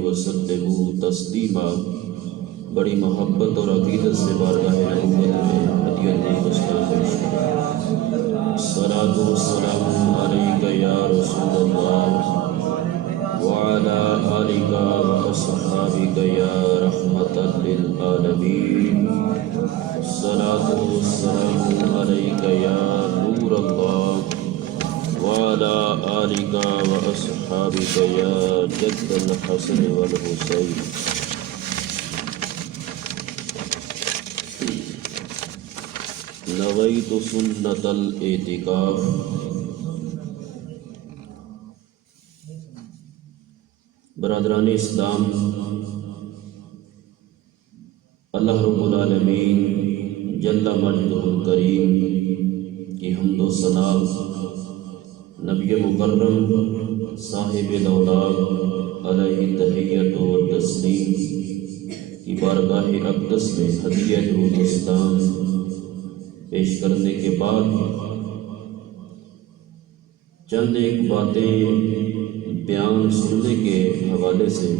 وسلموا تسلیما۔ بڑی محبت اور عقیدت سے بارگاہ نبوت میں ہدیۃ اسلام پیش کریں۔ الصلاۃ والسلام علیک یا رسول اللہ وعلی آلک واصحابک یا رحمۃ للعالمین۔ الصلاۃ والسلام علیک یا نور اللہ وعلی آلک واصحابک یا جد الحسن والحسین۔ نویت سنت الاعتکاف۔ برادران اسلام، اللہ رب العالمین جل مجدہ الکریم کی حمد و ثنا نبی مکرم صاحب دولاب علیہ تحیت و تسلیم کی بارگاہ اقدس میں ہدیۃ الاسلام پیش کرنے کے بعد چند ایک باتیں بیان سننے کے حوالے سے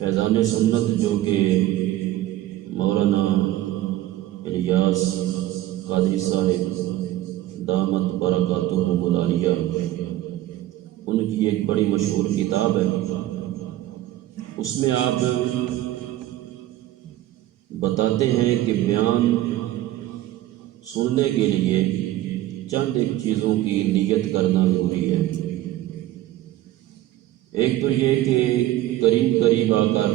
فیضان سنت جو کہ مولانا الیاس قادری صاحب دامت برکاتہم العالیہ ان کی ایک بڑی مشہور کتاب ہے، اس میں آپ بتاتے ہیں کہ بیان سننے کے لیے چند ایک چیزوں کی نیت کرنا ضروری ہے۔ ایک تو یہ کہ قریب آ کر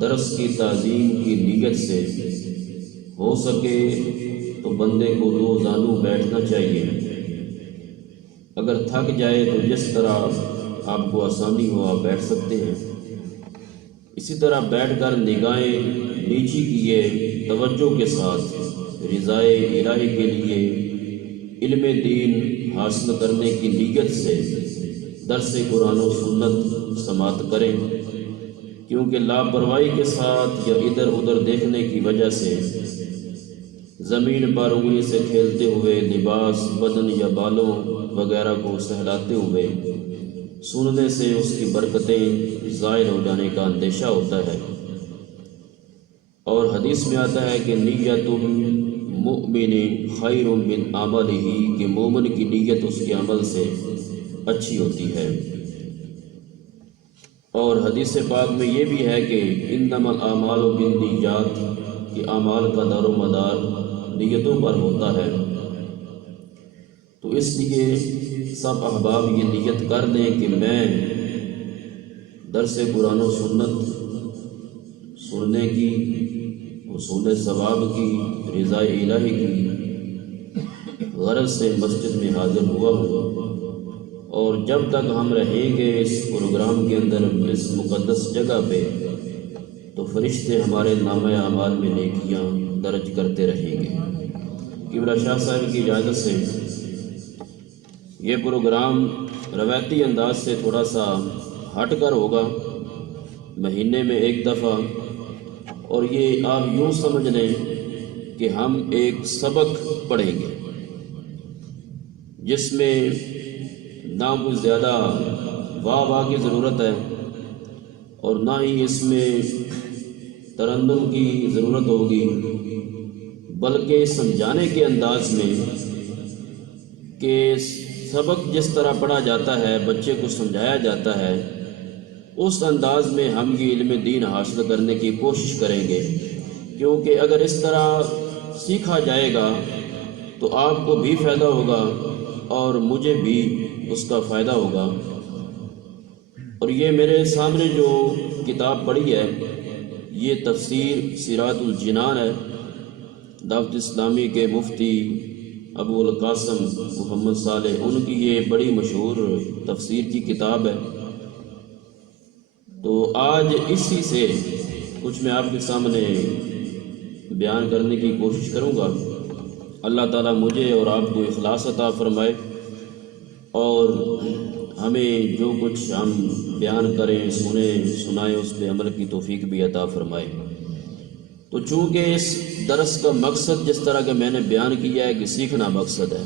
درس کی تعظیم کی نیت سے ہو سکے تو بندے کو دو زانو بیٹھنا چاہیے۔ اگر تھک جائے تو جس طرح آپ کو آسانی ہو آپ بیٹھ سکتے ہیں، اسی طرح بیٹھ کر نگاہیں نیچی کیے توجہ کے ساتھ رضائے الہی کے لیے علم دین حاصل کرنے کی نیت سے درس قرآن و سنت سماعت کریں، کیونکہ لاپرواہی کے ساتھ یا ادھر ادھر دیکھنے کی وجہ سے زمین پر انگلی سے کھیلتے ہوئے لباس بدن یا بالوں وغیرہ کو سہلاتے ہوئے سننے سے اس کی برکتیں ضائع ہو جانے کا اندیشہ ہوتا ہے۔ اور حدیث میں آتا ہے کہ نیت المؤمن خیر من عملہ، کہ مومن کی نیت اس کے عمل سے اچھی ہوتی ہے۔ اور حدیث پاک میں یہ بھی ہے کہ انما الاعمال بالنیات، کہ اعمال کا دار و مدار نیتوں پر ہوتا ہے۔ تو اس لیے سب احباب یہ نیت کر لیں کہ میں درس قرآن و سنت سننے کی، حصول ثواب کی، رضا الہی کی غرض سے مسجد میں حاضر ہوا ہوں، اور جب تک ہم رہیں گے اس پروگرام کے اندر اس مقدس جگہ پہ تو فرشتے ہمارے نامہ اعمال میں نیکیاں درج کرتے رہیں گے۔ قبلہ شاہ صاحب کی اجازت سے یہ پروگرام روایتی انداز سے تھوڑا سا ہٹ کر ہوگا، مہینے میں ایک دفعہ، اور یہ آپ یوں سمجھ لیں کہ ہم ایک سبق پڑھیں گے جس میں نہ کوئی زیادہ واہ کی ضرورت ہے اور نہ ہی اس میں ترنم کی ضرورت ہوگی، بلکہ سمجھانے کے انداز میں کہ سبق جس طرح پڑھا جاتا ہے، بچے کو سمجھایا جاتا ہے، اس انداز میں ہم یہ علم دین حاصل کرنے کی کوشش کریں گے، کیونکہ اگر اس طرح سیکھا جائے گا تو آپ کو بھی فائدہ ہوگا اور مجھے بھی اس کا فائدہ ہوگا۔ اور یہ میرے سامنے جو کتاب پڑھی ہے یہ تفسیر سراج الجنان ہے، دعوت اسلامی کے مفتی ابو القاسم محمد صالح، ان کی یہ بڑی مشہور تفسیر کی کتاب ہے۔ تو آج اسی سے کچھ میں آپ کے سامنے بیان کرنے کی کوشش کروں گا۔ اللہ تعالیٰ مجھے اور آپ کو اخلاص عطا فرمائے اور ہمیں جو کچھ ہم بیان کریں، سنائیں، اس پہ عمل کی توفیق بھی عطا فرمائے۔ تو چونکہ اس درس کا مقصد جس طرح کہ میں نے بیان کیا ہے کہ سیکھنا مقصد ہے،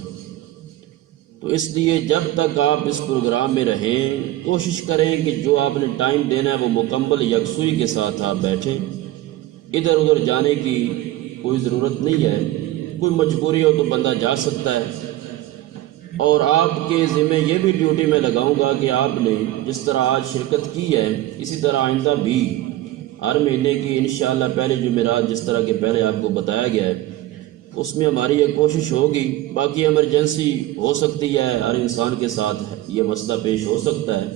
تو اس لیے جب تک آپ اس پروگرام میں رہیں کوشش کریں کہ جو آپ نے ٹائم دینا ہے وہ مکمل یکسوئی کے ساتھ آپ بیٹھیں. ادھر ادھر جانے کی کوئی ضرورت نہیں ہے. کوئی مجبوری ہو تو بندہ جا سکتا ہے. اور آپ کے ذمہ یہ بھی ڈیوٹی میں لگاؤں گا کہ آپ نے جس طرح آج شرکت کی ہے اسی طرح آئندہ بھی ہر مہینے کی انشاءاللہ پہلے جمعرات جس طرح کہ پہلے آپ کو بتایا گیا ہے اس میں ہماری یہ کوشش ہوگی. باقی ایمرجنسی ہو سکتی ہے، ہر انسان کے ساتھ یہ مسئلہ پیش ہو سکتا ہے،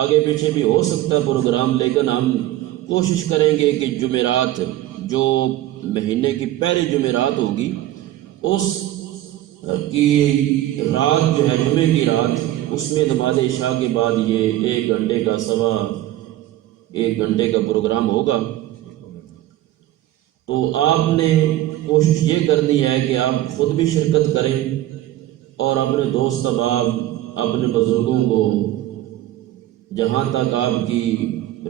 آگے پیچھے بھی ہو سکتا ہے پروگرام، لیکن ہم کوشش کریں گے کہ جمعرات جو مہینے کی پہلی جمعرات ہوگی اس کی رات جو ہے جمعے کی رات اس میں نماز عشاء کے بعد یہ 1 گھنٹے کا 1.25 گھنٹے کا پروگرام ہوگا. تو آپ نے کوشش یہ کرنی ہے کہ آپ خود بھی شرکت کریں اور اپنے دوست احباب اپنے بزرگوں کو جہاں تک آپ کی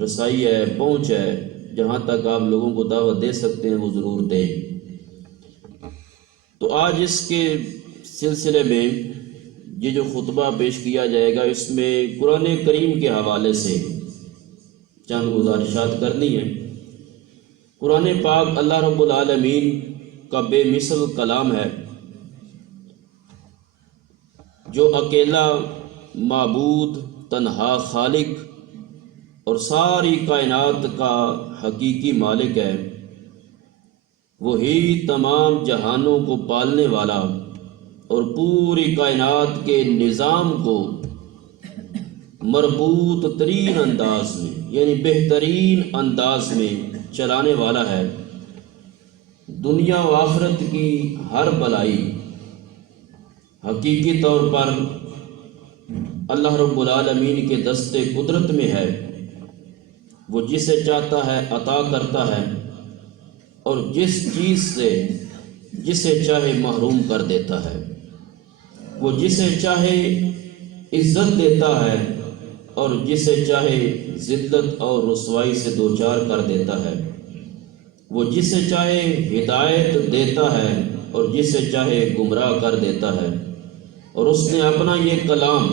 رسائی ہے پہنچ ہے جہاں تک آپ لوگوں کو دعوت دے سکتے ہیں وہ ضرور دیں. تو آج اس کے سلسلے میں یہ جو خطبہ پیش کیا جائے گا اس میں قرآن کریم کے حوالے سے چند گزارشات کرنی ہے. قرآن پاک اللہ رب العالمین کا بے مثل کلام ہے جو اکیلا معبود تنہا خالق اور ساری کائنات کا حقیقی مالک ہے. وہی تمام جہانوں کو پالنے والا اور پوری کائنات کے نظام کو مربوط ترین انداز میں یعنی بہترین انداز میں چلانے والا ہے. دنیا و آخرت کی ہر بلائی حقیقی طور پر اللہ رب العالمین کے دست قدرت میں ہے. وہ جسے چاہتا ہے عطا کرتا ہے اور جس چیز سے جسے چاہے محروم کر دیتا ہے. وہ جسے چاہے عزت دیتا ہے اور جسے چاہے ذلت اور رسوائی سے دوچار کر دیتا ہے. وہ جسے چاہے ہدایت دیتا ہے اور جسے چاہے گمراہ کر دیتا ہے. اور اس نے اپنا یہ کلام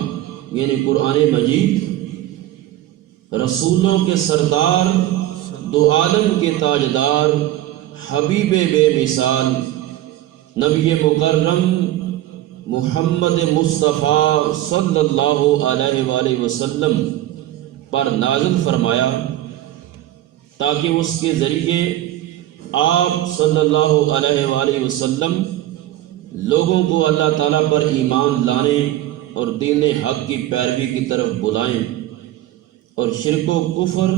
یعنی قرآن مجید رسولوں کے سردار دو عالم کے تاجدار حبیب بے مثال نبی مکرم محمد مصطفیٰ صلی اللہ علیہ وآلہ وسلم پر نازل فرمایا تاکہ اس کے ذریعے آپ صلی اللہ علیہ وآلہ وسلم لوگوں کو اللہ تعالیٰ پر ایمان لانے اور دین حق کی پیروی کی طرف بلائیں اور شرک و کفر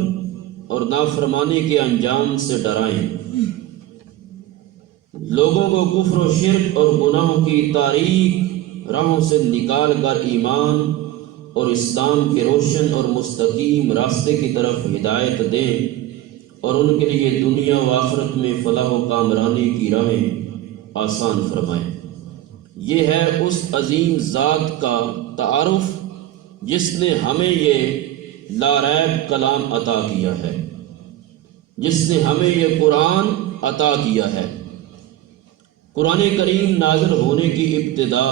اور نافرمانی کے انجام سے ڈرائیں. لوگوں کو کفر و شرک اور گناہوں کی تاریک راہوں سے نکال کر ایمان اور اسلام کے روشن اور مستقیم راستے کی طرف ہدایت دیں اور ان کے لیے دنیا و آخرت میں فلاح و کامرانی کی راہیں آسان فرمائیں. یہ ہے اس عظیم ذات کا تعارف جس نے ہمیں یہ لاریب کلام عطا کیا ہے، جس نے ہمیں یہ قرآن عطا کیا ہے. قرآن کریم نازل ہونے کی ابتدا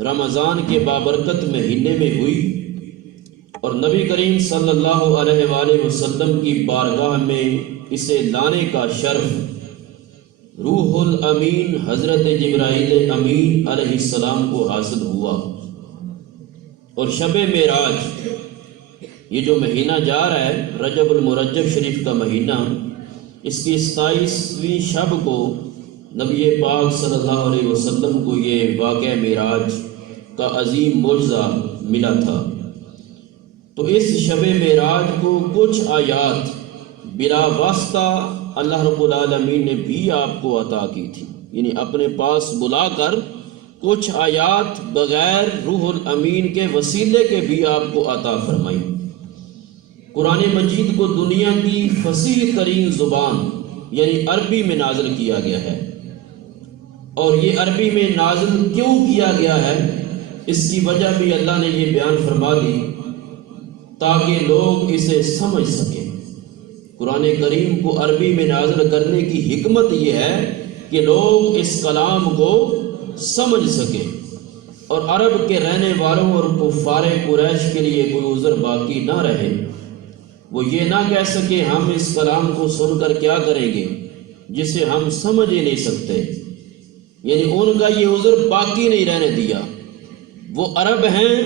رمضان کے بابرکت مہینے میں ہوئی اور نبی کریم صلی اللہ علیہ وآلہ وسلم کی بارگاہ میں اسے لانے کا شرف روح الامین حضرت جبرائیل امین علیہ السلام کو حاصل ہوا. اور شب معراج یہ جو مہینہ جا رہا ہے رجب المرجب شریف کا مہینہ، اس کی 27ویں شب کو نبی پاک صلی اللہ علیہ وسلم کو یہ واقعہ معراج کا عظیم معجزہ ملا تھا. تو اس شب معراج کو کچھ آیات بلا واسطہ اللہ رب العالمین نے بھی آپ کو عطا کی تھی، یعنی اپنے پاس بلا کر کچھ آیات بغیر روح الامین کے وسیلے کے بھی آپ کو عطا فرمائی. قرآن مجید کو دنیا کی فصیح ترین زبان یعنی عربی میں نازل کیا گیا ہے. اور یہ عربی میں نازل کیوں کیا گیا ہے اس کی وجہ بھی اللہ نے یہ بیان فرما دی تاکہ لوگ اسے سمجھ سکیں. قرآن کریم کو عربی میں نازل کرنے کی حکمت یہ ہے کہ لوگ اس کلام کو سمجھ سکیں. اور عرب کے رہنے والوں اور کفار قریش کے لیے کوئی عذر باقی نہ رہے، وہ یہ نہ کہہ سکے ہم اس کلام کو سن کر کیا کریں گے جسے ہم سمجھ ہی نہیں سکتے، یعنی ان کا یہ عذر باقی نہیں رہنے دیا۔ وہ عرب ہیں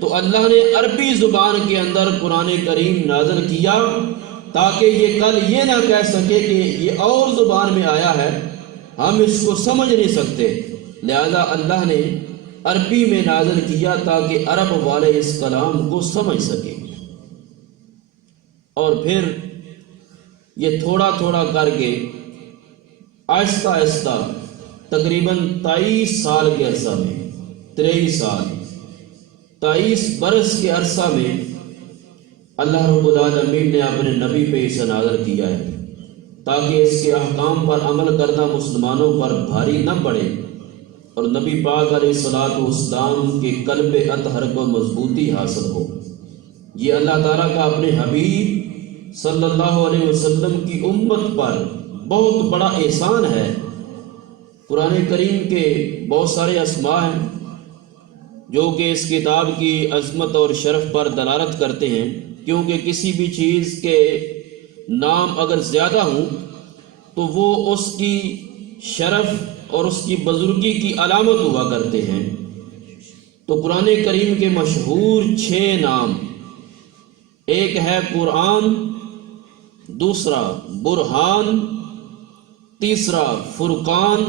تو اللہ نے عربی زبان کے اندر قرآن کریم نازل کیا تاکہ یہ کل یہ نہ کہہ سکے کہ یہ اور زبان میں آیا ہے، ہم اس کو سمجھ نہیں سکتے، لہذا اللہ نے عربی میں نازل کیا تاکہ عرب والے اس کلام کو سمجھ سکیں۔ اور پھر یہ تھوڑا تھوڑا کر کے آہستہ آہستہ تقریباً 23 سال کے عرصہ میں 23 برس کے عرصہ میں اللہ رب العالمین نے اپنے نبی پہ اسے نازل کیا ہے تاکہ اس کے احکام پر عمل کرنا مسلمانوں پر بھاری نہ پڑے اور نبی پاک علیہ الصلوۃ والسلام کے قلب اطہر کو مضبوطی حاصل ہو۔ یہ اللہ تعالیٰ کا اپنے حبیب صلی اللہ علیہ وسلم کی امت پر بہت بڑا احسان ہے۔ قرآن کریم کے بہت سارے اسماء ہیں جو کہ اس کتاب کی عظمت اور شرف پر دلالت کرتے ہیں، کیونکہ کسی بھی چیز کے نام اگر زیادہ ہوں تو وہ اس کی شرف اور اس کی بزرگی کی علامت ہوا کرتے ہیں۔ تو قرآن کریم کے مشہور 6 نام، ایک ہے قرآن، دوسرا برہان، تیسرا فرقان،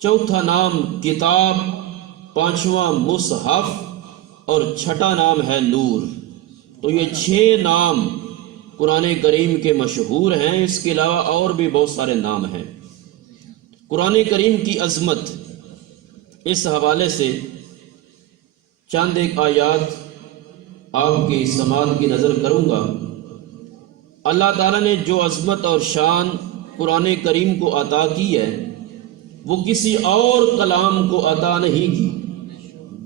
چوتھا نام کتاب، پانچواں مصحف اور چھٹا نام ہے نور۔ تو یہ 6 نام قرآن کریم کے مشہور ہیں، اس کے علاوہ اور بھی بہت سارے نام ہیں۔ قرآن کریم کی عظمت اس حوالے سے چند ایک آیات آپ کی سماعت کی نظر کروں گا۔ اللہ تعالیٰ نے جو عظمت اور شان قرآن کریم کو عطا کی ہے وہ کسی اور کلام کو عطا نہیں کی۔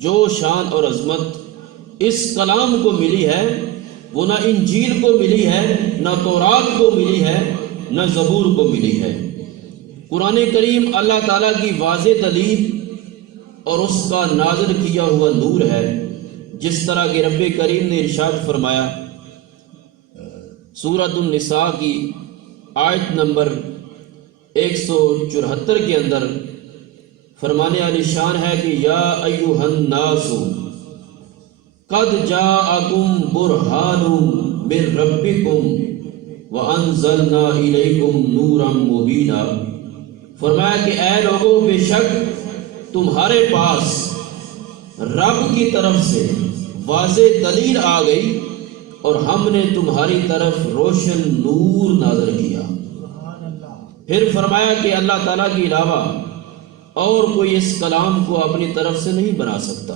جو شان اور عظمت اس کلام کو ملی ہے وہ نہ انجیل کو ملی ہے، نہ تورات کو ملی ہے، نہ زبور کو ملی ہے۔ قرآن کریم اللہ تعالیٰ کی واضح دلیل اور اس کا نازل کیا ہوا نور ہے، جس طرح کہ رب کریم نے ارشاد فرمایا سورۃ النساء کی آیت نمبر 174 کے اندر فرمانے والی شان ہے کہ یا ایھا الناس قد جاءکم برہان من ربکم وانزلنا الیکم نورا مبینا۔ فرمایا کہ اے لوگو، بے شک تمہارے پاس رب کی طرف سے واضح دلیل آ گئی اور ہم نے تمہاری طرف روشن نور نازل کیا۔ پھر فرمایا کہ اللہ تعالیٰ کے علاوہ اور کوئی اس کلام کو اپنی طرف سے نہیں بنا سکتا۔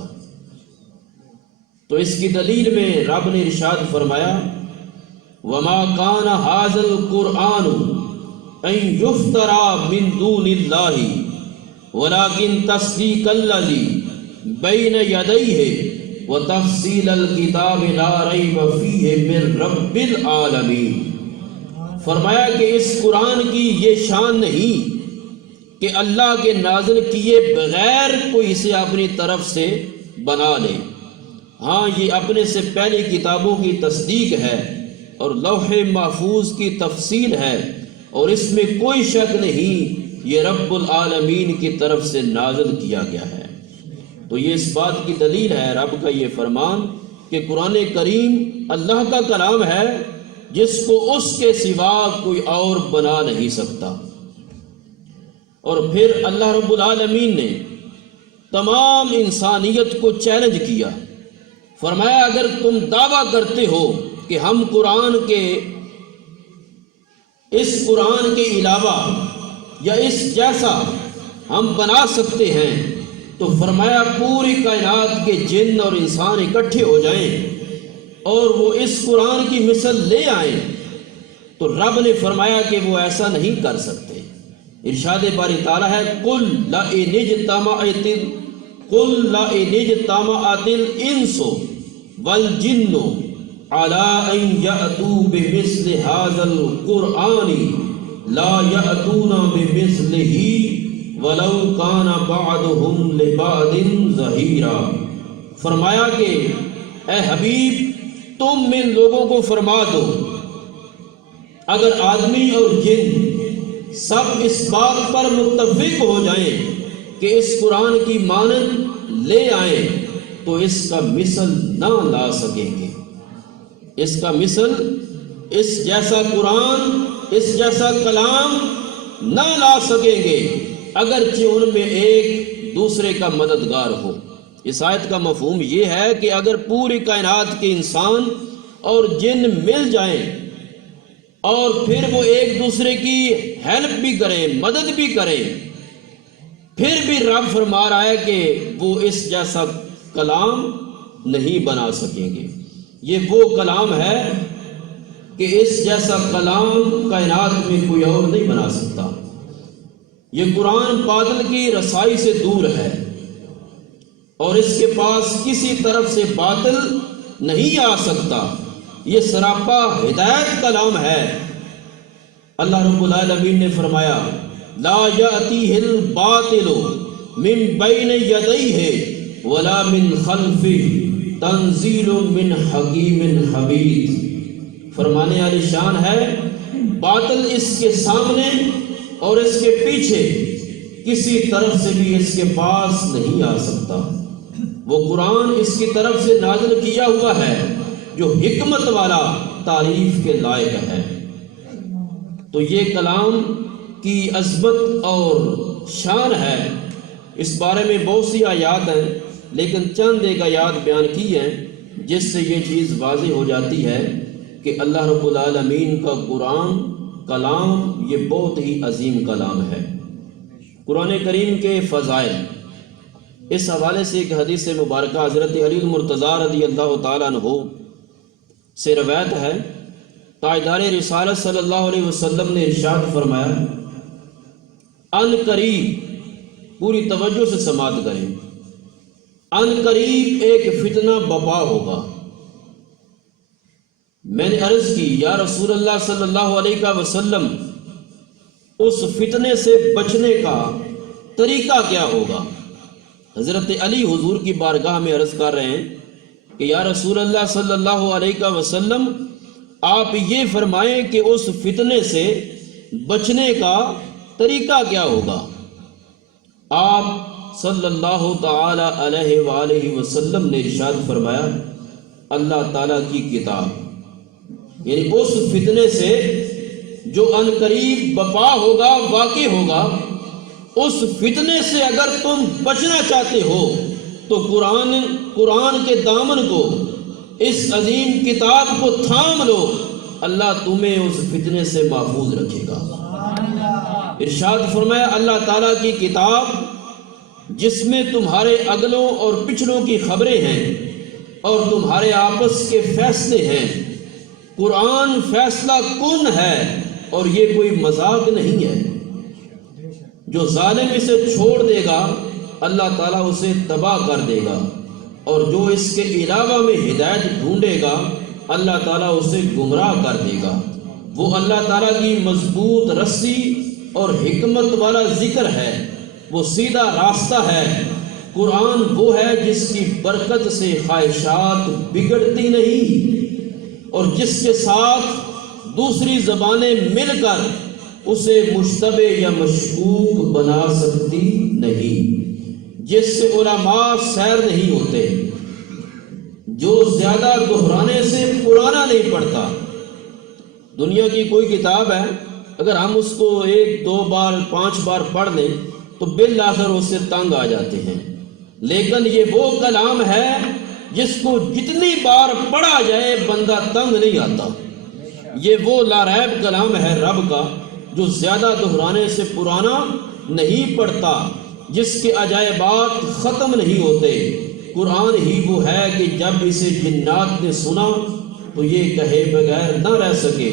تو اس کی دلیل میں رب نے ارشاد فرمایا وما کان ھذا القرآن ان یفترى من دون اللہ ولکن تصدیق الذی بین یدیہ وتفصیل الکتاب لا ریب فیہ من رب العالمین۔ فرمایا کہ اس قرآن کی یہ شان نہیں کہ اللہ کے نازل کیے بغیر کوئی اسے اپنی طرف سے بنا لے، ہاں یہ اپنے سے پہلی کتابوں کی تصدیق ہے اور لوح محفوظ کی تفصیل ہے، اور اس میں کوئی شک نہیں یہ رب العالمین کی طرف سے نازل کیا گیا ہے۔ تو یہ اس بات کی دلیل ہے رب کا یہ فرمان کہ قرآن کریم اللہ کا کلام ہے جس کو اس کے سوا کوئی اور بنا نہیں سکتا۔ اور پھر اللہ رب العالمین نے تمام انسانیت کو چیلنج کیا، فرمایا اگر تم دعویٰ کرتے ہو کہ ہم اس قرآن کے علاوہ یا اس جیسا ہم بنا سکتے ہیں تو فرمایا پوری کائنات کے جن اور انسان اکٹھے ہو جائیں اور وہ اس قرآن کی مثل لے آئیں، تو رب نے فرمایا کہ وہ ایسا نہیں کر سکتے۔ ارشاد باری تعالیٰ ہے قل لئن اجتمعت الانس والجن علی ان یأتوا بمثل ھذا القرآن لا یأتون بمثلہ وَلَوْ كَانَ بَعْضُهُمْ لِبَعْضٍ ظَهِيرًا، فرمایا کہ اے حبیب تم ان لوگوں کو فرما دو اگر آدمی اور جن سب اس بات پر متفق ہو جائیں کہ اس قرآن کی مانند لے آئیں تو اس کا مثل نہ لا سکیں گے، اس کا مثل، اس جیسا قرآن، اس جیسا کلام نہ لا سکیں گے اگرچہ ان میں ایک دوسرے کا مددگار ہو۔ اس آیت کا مفہوم یہ ہے کہ اگر پوری کائنات کے انسان اور جن مل جائیں اور پھر وہ ایک دوسرے کی ہیلپ بھی کریں، مدد بھی کریں، پھر بھی رب فرما رہا ہے کہ وہ اس جیسا کلام نہیں بنا سکیں گے۔ یہ وہ کلام ہے کہ اس جیسا کلام کائنات میں کوئی اور نہیں بنا سکتا۔ یہ قرآن باطل کی رسائی سے دور ہے اور اس کے پاس کسی طرف سے باطل نہیں آ سکتا، یہ سراپا ہدایت کلام ہے۔ اللہ رب العالمین نے فرمایا لا یأتیہ الباطل من بین یدیہ ولا من خلفہ تنزیل من حکیم حمید، فرمانے والی شان ہے باطل اس کے سامنے اور اس کے پیچھے کسی طرف سے بھی اس کے پاس نہیں آ سکتا۔ وہ قرآن اس کی طرف سے نازل کیا ہوا ہے جو حکمت والا، تعریف کے لائق ہے۔ تو یہ کلام کی عظمت اور شان ہے، اس بارے میں بہت سی آیات ہیں لیکن چند ایک آیات بیان کی ہیں جس سے یہ چیز واضح ہو جاتی ہے کہ اللہ رب العالمین کا قرآن کلام یہ بہت ہی عظیم کلام ہے۔ قرآن کریم کے فضائل، اس حوالے سے ایک حدیث مبارکہ حضرت علی المرتضیٰ رضی اللہ تعالیٰ عنہ سے روایت ہے، تاجدار رسالت صلی اللہ علیہ وسلم نے ارشاد فرمایا ان قریب، پوری توجہ سے سماعت کریں، ان قریب ایک فتنہ بپا ہوگا۔ میں نے عرض کی یا رسول اللہ صلی اللہ علیہ وسلم اس فتنے سے بچنے کا طریقہ کیا ہوگا؟ حضرت علی حضور کی بارگاہ میں عرض کر رہے ہیں کہ یا رسول اللہ صلی اللہ علیہ وسلم آپ یہ فرمائیں کہ اس فتنے سے بچنے کا طریقہ کیا ہوگا؟ آپ صلی اللہ تعالی علیہ وآلہ وسلم نے ارشاد فرمایا اللہ تعالیٰ کی کتاب، یعنی اس فتنے سے جو ان قریب بپا ہوگا، واقع ہوگا، اس فتنے سے اگر تم بچنا چاہتے ہو تو قرآن کے دامن کو، اس عظیم کتاب کو تھام لو، اللہ تمہیں اس فتنے سے محفوظ رکھے گا۔ ارشاد فرمایا اللہ تعالیٰ کی کتاب جس میں تمہارے اگلوں اور پچھلوں کی خبریں ہیں اور تمہارے آپس کے فیصلے ہیں۔ قرآن فیصلہ کن ہے اور یہ کوئی مذاق نہیں ہے۔ جو ظالم اسے چھوڑ دے گا اللہ تعالیٰ اسے تباہ کر دے گا، اور جو اس کے علاوہ میں ہدایت ڈھونڈے گا اللہ تعالیٰ اسے گمراہ کر دے گا۔ وہ اللہ تعالیٰ کی مضبوط رسی اور حکمت والا ذکر ہے، وہ سیدھا راستہ ہے۔ قرآن وہ ہے جس کی برکت سے خواہشات بگڑتی نہیں اور جس کے ساتھ دوسری زبانیں مل کر اسے مشتبہ یا مشکوک بنا سکتی نہیں، جس سے علماء سیر نہیں ہوتے، جو زیادہ دہرانے سے پرانا نہیں پڑتا۔ دنیا کی کوئی کتاب ہے اگر ہم اس کو 1 2 بار 5 بار پڑھ لیں تو بالآخر اس سے تنگ آ جاتے ہیں، لیکن یہ وہ کلام ہے جس کو جتنی بار پڑھا جائے بندہ تنگ نہیں آتا۔ یہ وہ لاریب کلام ہے رب کا جو زیادہ دہرانے سے پرانا نہیں پڑتا، جس کے عجائبات ختم نہیں ہوتے۔ قرآن ہی وہ ہے کہ جب اسے جنات نے سنا تو یہ کہے بغیر نہ رہ سکے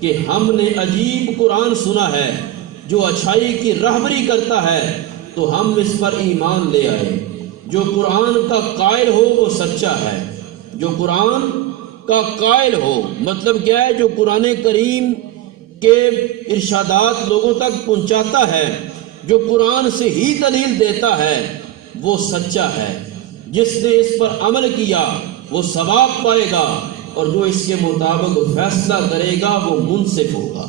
کہ ہم نے عجیب قرآن سنا ہے جو اچھائی کی رہبری کرتا ہے، تو ہم اس پر ایمان لے آئے۔ جو قرآن کا قائل ہو وہ سچا ہے۔ جو قرآن کا قائل ہو مطلب کیا ہے؟ جو قرآن کریم کے ارشادات لوگوں تک پہنچاتا ہے، جو قرآن سے ہی دلیل دیتا ہے وہ سچا ہے، جس نے اس پر عمل کیا وہ ثواب پائے گا، اور جو اس کے مطابق فیصلہ کرے گا وہ منصف ہوگا،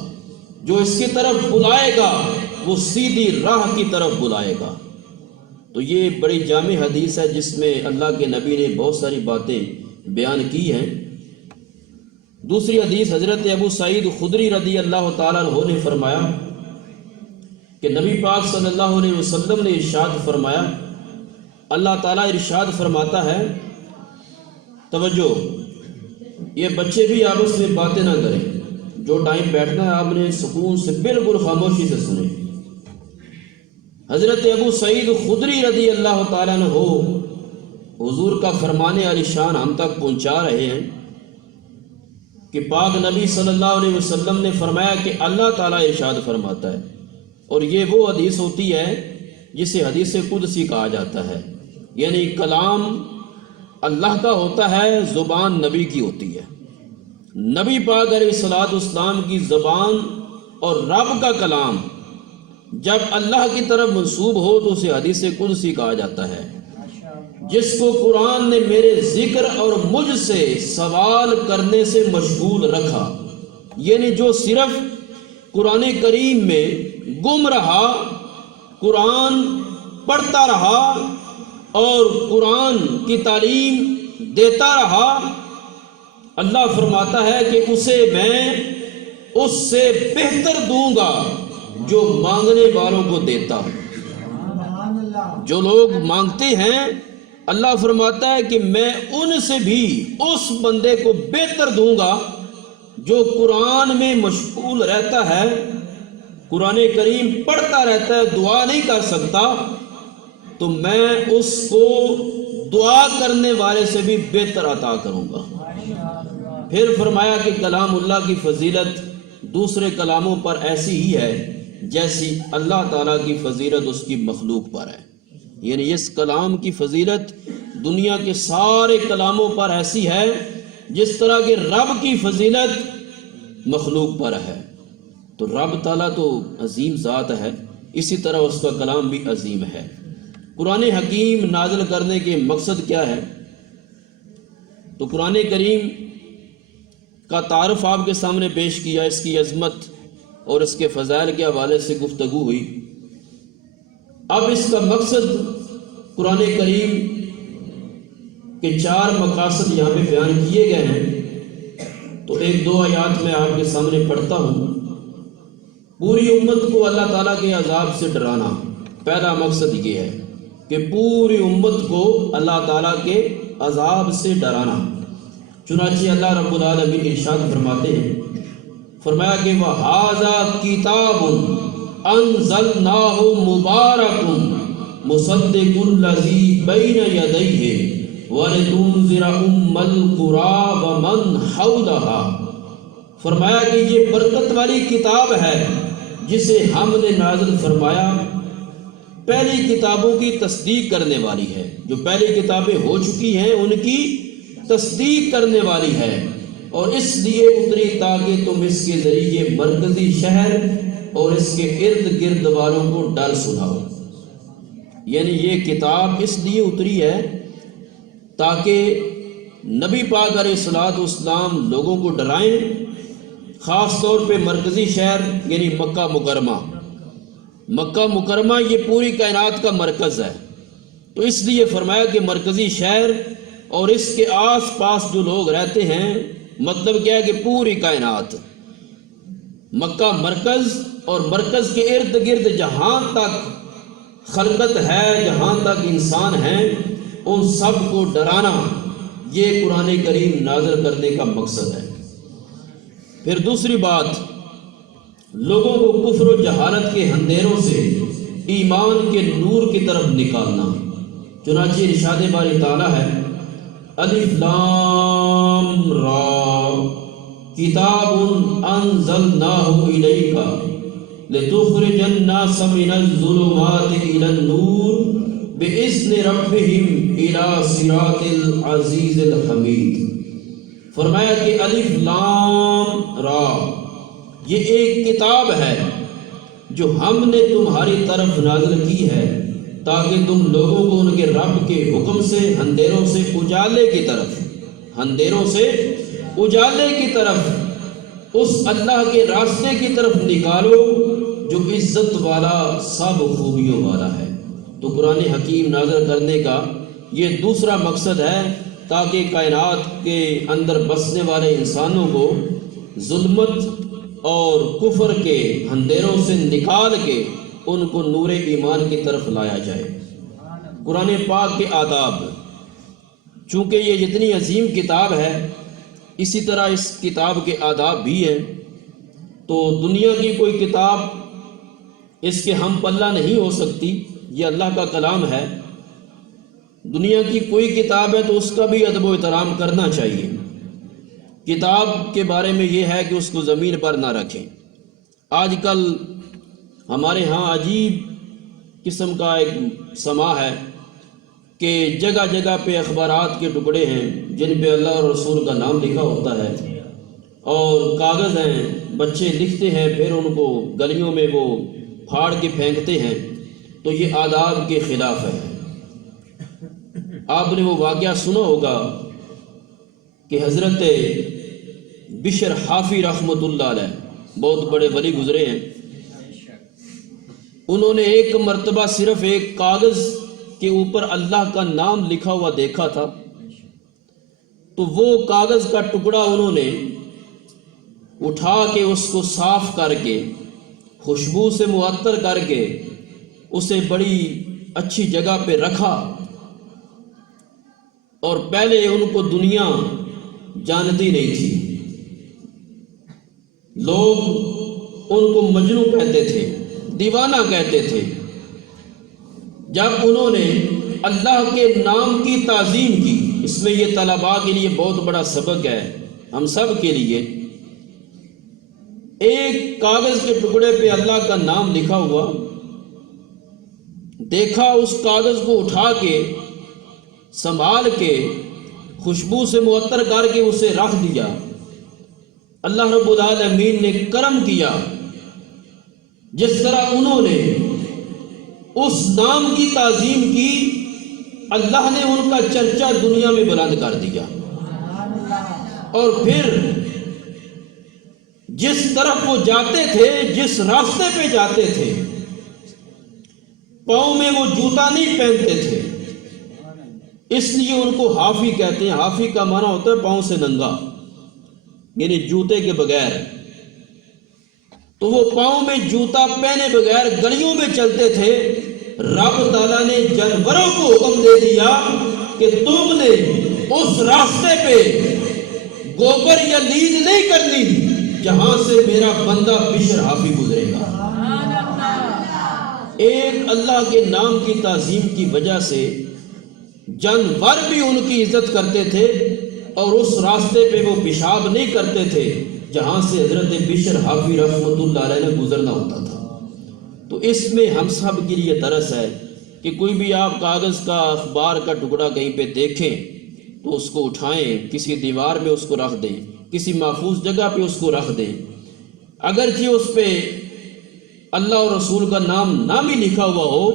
جو اس کی طرف بلائے گا وہ سیدھی راہ کی طرف بلائے گا۔ تو یہ بڑی جامع حدیث ہے جس میں اللہ کے نبی نے بہت ساری باتیں بیان کی ہیں۔ دوسری حدیث حضرت ابو سعید خدری رضی اللہ تعالیٰ عنہ نے فرمایا کہ نبی پاک صلی اللہ علیہ وسلم نے ارشاد فرمایا، اللہ تعالیٰ ارشاد فرماتا ہے، توجہ، یہ بچے بھی آپس میں باتیں نہ کریں، جو ٹائم بیٹھنا ہے آپ نے سکون سے بالکل خاموشی سے سنیں۔ حضرت ابو سعید خدری رضی اللہ تعالیٰ عنہ حضور کا فرمان عالی شان ہم تک پہنچا رہے ہیں کہ پاک نبی صلی اللہ علیہ وسلم نے فرمایا کہ اللہ تعالیٰ ارشاد فرماتا ہے، اور یہ وہ حدیث ہوتی ہے جسے حدیث قدسی کہا جاتا ہے، یعنی کلام اللہ کا ہوتا ہے، زبان نبی کی ہوتی ہے۔ نبی پاک علیہ الصلوۃ والسلام کی زبان اور رب کا کلام جب اللہ کی طرف منسوب ہو تو اسے حدیث قدسی کہا جاتا ہے۔ جس کو قرآن نے میرے ذکر اور مجھ سے سوال کرنے سے مشغول رکھا، یعنی جو صرف قرآن کریم میں گم رہا، قرآن پڑھتا رہا اور قرآن کی تعلیم دیتا رہا، اللہ فرماتا ہے کہ اسے میں اس سے بہتر دوں گا جو مانگنے والوں کو دیتا۔ جو لوگ مانگتے ہیں اللہ فرماتا ہے کہ میں ان سے بھی اس بندے کو بہتر دوں گا جو قرآن میں مشغول رہتا ہے، قرآن کریم پڑھتا رہتا ہے، دعا نہیں کر سکتا، تو میں اس کو دعا کرنے والے سے بھی بہتر عطا کروں گا۔ پھر فرمایا کہ کلام اللہ کی فضیلت دوسرے کلاموں پر ایسی ہی ہے جیسی اللہ تعالیٰ کی فضیلت اس کی مخلوق پر ہے، یعنی اس کلام کی فضیلت دنیا کے سارے کلاموں پر ایسی ہے جس طرح کہ رب کی فضیلت مخلوق پر ہے۔ تو رب تعالیٰ تو عظیم ذات ہے، اسی طرح اس کا کلام بھی عظیم ہے۔ قرآن حکیم نازل کرنے کے مقصد کیا ہے؟ تو قرآن کریم کا تعارف آپ کے سامنے پیش کیا، اس کی عظمت اور اس کے فضائل کے حوالے سے گفتگو ہوئی۔ اب اس کا مقصد قرآن کریم کے 4 مقاصد یہاں پہ بیان کیے گئے ہیں، تو 1-2 آیات میں آپ کے سامنے پڑھتا ہوں۔ پوری امت کو اللہ تعالیٰ کے عذاب سے ڈرانا، پہلا مقصد یہ ہے کہ پوری امت کو اللہ تعالیٰ کے عذاب سے ڈرانا۔ چنانچہ اللہ رب العالمین ارشاد فرماتے ہیں، فرمایا کہ وَهَذَا كِتَابٌ أَنزَلْنَاهُ مُبَارَكٌ مُصَدِّقُ الَّذِي بَيْنَ يَدَيْهِ وَلِتُنذِرَ أُمَّ الْقُرَىٰ وَمَنْ حَوْلَهَا۔ فرمایا کہ یہ برکت والی کتاب ہے جسے ہم نے نازل فرمایا، پہلی کتابوں کی تصدیق کرنے والی ہے، جو پہلی کتابیں ہو چکی ہیں ان کی تصدیق کرنے والی ہے، اور اس لیے اتری تاکہ تم اس کے ذریعے مرکزی شہر اور اس کے ارد گرد والوں کو ڈر سناؤ۔ یعنی یہ کتاب اس لیے اتری ہے تاکہ نبی پاک علیہ الصلوۃ والسلام لوگوں کو ڈرائیں، خاص طور پہ مرکزی شہر یعنی مکہ مکرمہ۔ مکہ مکرمہ یہ پوری کائنات کا مرکز ہے، تو اس لیے فرمایا کہ مرکزی شہر اور اس کے آس پاس جو لوگ رہتے ہیں، مطلب کیا ہے کہ پوری کائنات، مکہ مرکز اور مرکز کے ارد گرد جہاں تک خلقت ہے، جہاں تک انسان ہیں، ان سب کو ڈرانا، یہ قرآن کریم نازل کرنے کا مقصد ہے۔ پھر دوسری بات، لوگوں کو کفر و جہالت کے اندھیروں سے ایمان کے نور کی طرف نکالنا۔ چنانچہ ارشاد باری تعالیٰ ہے، الف لام را کتاب انزلناہ الیک لتخرج الناس من الظلمات الی النور باذن ربہم الی صراط العزیز الحمید۔ فرمایا کہ الف لام را یہ ایک کتاب ہے جو ہم نے تمہاری طرف نازل کی ہے تاکہ تم لوگوں کو ان کے رب کے حکم سے اندھیروں سے اجالے کی طرف اس اللہ کے راستے کی طرف نکالو جو عزت والا سب خوبیوں والا ہے۔ تو قرآن حکیم نازل کرنے کا یہ دوسرا مقصد ہے تاکہ کائنات کے اندر بسنے والے انسانوں کو ظلمت اور کفر کے اندھیروں سے نکال کے ان کو نور ایمان کی طرف لایا جائے۔ قرآن پاک کے آداب، چونکہ یہ اتنی عظیم کتاب ہے اسی طرح اس کتاب کے آداب بھی ہیں، تو دنیا کی کوئی کتاب اس کے ہم پلہ نہیں ہو سکتی، یہ اللہ کا کلام ہے۔ دنیا کی کوئی کتاب ہے تو اس کا بھی ادب و احترام کرنا چاہیے۔ کتاب کے بارے میں یہ ہے کہ اس کو زمین پر نہ رکھیں۔ آج کل ہمارے ہاں عجیب قسم کا ایک سما ہے کہ جگہ جگہ پہ اخبارات کے ٹکڑے ہیں جن پہ اللہ اور رسول کا نام لکھا ہوتا ہے، اور کاغذ ہیں، بچے لکھتے ہیں، پھر ان کو گلیوں میں وہ پھاڑ کے پھینکتے ہیں، تو یہ آداب کے خلاف ہے۔ آپ نے وہ واقعہ سنا ہوگا کہ حضرت بشر حافی رحمۃ اللہ علیہ بہت بڑے ولی گزرے ہیں، انہوں نے ایک مرتبہ صرف ایک کاغذ کے اوپر اللہ کا نام لکھا ہوا دیکھا تھا، تو وہ کاغذ کا ٹکڑا انہوں نے اٹھا کے اس کو صاف کر کے خوشبو سے معطر کر کے اسے بڑی اچھی جگہ پہ رکھا، اور پہلے ان کو دنیا جانتی نہیں تھی، لوگ ان کو مجنوں کہتے تھے، دیوانہ کہتے تھے۔ جب انہوں نے اللہ کے نام کی تعظیم کی، اس میں یہ طلباء کے لیے بہت بڑا سبق ہے، ہم سب کے لیے، ایک کاغذ کے ٹکڑے پہ اللہ کا نام لکھا ہوا دیکھا، اس کاغذ کو اٹھا کے سنبھال کے خوشبو سے معطر کر کے اسے رکھ دیا۔ اللہ رب العالمین نے کرم کیا، جس طرح انہوں نے اس نام کی تعظیم کی، اللہ نے ان کا چرچا دنیا میں بلند کر دیا، اور پھر جس طرف وہ جاتے تھے، جس راستے پہ جاتے تھے، پاؤں میں وہ جوتا نہیں پہنتے تھے، اس لیے ان کو حافی کہتے ہیں۔ حافی کا معنی ہوتا ہے پاؤں سے ننگا، یعنی جوتے کے بغیر۔ تو وہ پاؤں میں جوتا پہنے بغیر گلیوں میں چلتے تھے۔ رب تعالیٰ نے جانوروں کو حکم دے دیا کہ تم نے اس راستے پہ گوبر یا لید نہیں کرنی جہاں سے میرا بندہ بشر حافی گزرے گا۔ ایک اللہ کے نام کی تعظیم کی وجہ سے جانور بھی ان کی عزت کرتے تھے، اور اس راستے پہ وہ پیشاب نہیں کرتے تھے جہاں سے حضرت بشر حافی رحمۃ اللہ علیہ نے گزرنا ہوتا تھا۔ تو اس میں ہم سب کے لیے درس ہے کہ کوئی بھی آپ کاغذ کا، اخبار کا ٹکڑا کہیں پہ دیکھیں تو اس کو اٹھائیں، کسی دیوار میں اس کو رکھ دیں، کسی محفوظ جگہ پہ اس کو رکھ دیں۔ اگرچہ اس پہ اللہ اور رسول کا نام نہ بھی لکھا ہوا ہو،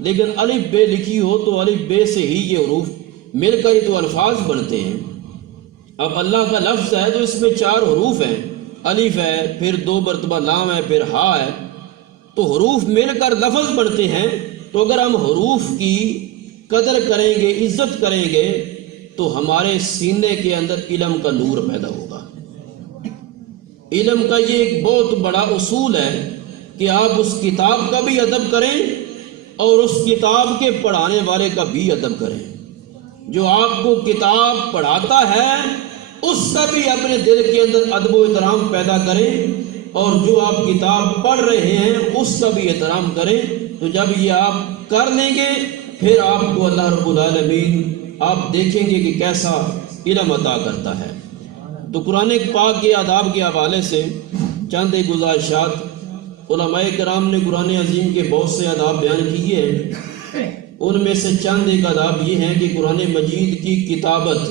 لیکن الف بے لکھی ہو تو الف بے سے ہی یہ حروف مل کر ہی تو الفاظ بنتے ہیں۔ اب اللہ کا لفظ ہے تو اس میں 4 حروف ہیں، الف ہے، پھر 2 مرتبہ لام ہے، پھر ہا ہے، تو حروف مل کر لفظ بنتے ہیں۔ تو اگر ہم حروف کی قدر کریں گے، عزت کریں گے، تو ہمارے سینے کے اندر علم کا نور پیدا ہوگا۔ علم کا یہ ایک بہت بڑا اصول ہے کہ آپ اس کتاب کا بھی ادب کریں اور اس کتاب کے پڑھانے والے کا بھی ادب کریں۔ جو آپ کو کتاب پڑھاتا ہے اس کا بھی اپنے دل کے اندر ادب و احترام پیدا کریں، اور جو آپ کتاب پڑھ رہے ہیں اس کا بھی احترام کریں۔ تو جب یہ آپ کر لیں گے، پھر آپ کو اللہ رب العالمین آپ دیکھیں گے کہ کیسا علم عطا کرتا ہے۔ تو قرآن پاک کے آداب کے حوالے سے چند ایک گزارشات، علماء کرام نے قرآن عظیم کے بہت سے آداب بیان کیے ہیں، ان میں سے چند ایک آداب یہ ہیں کہ قرآن مجید کی کتابت،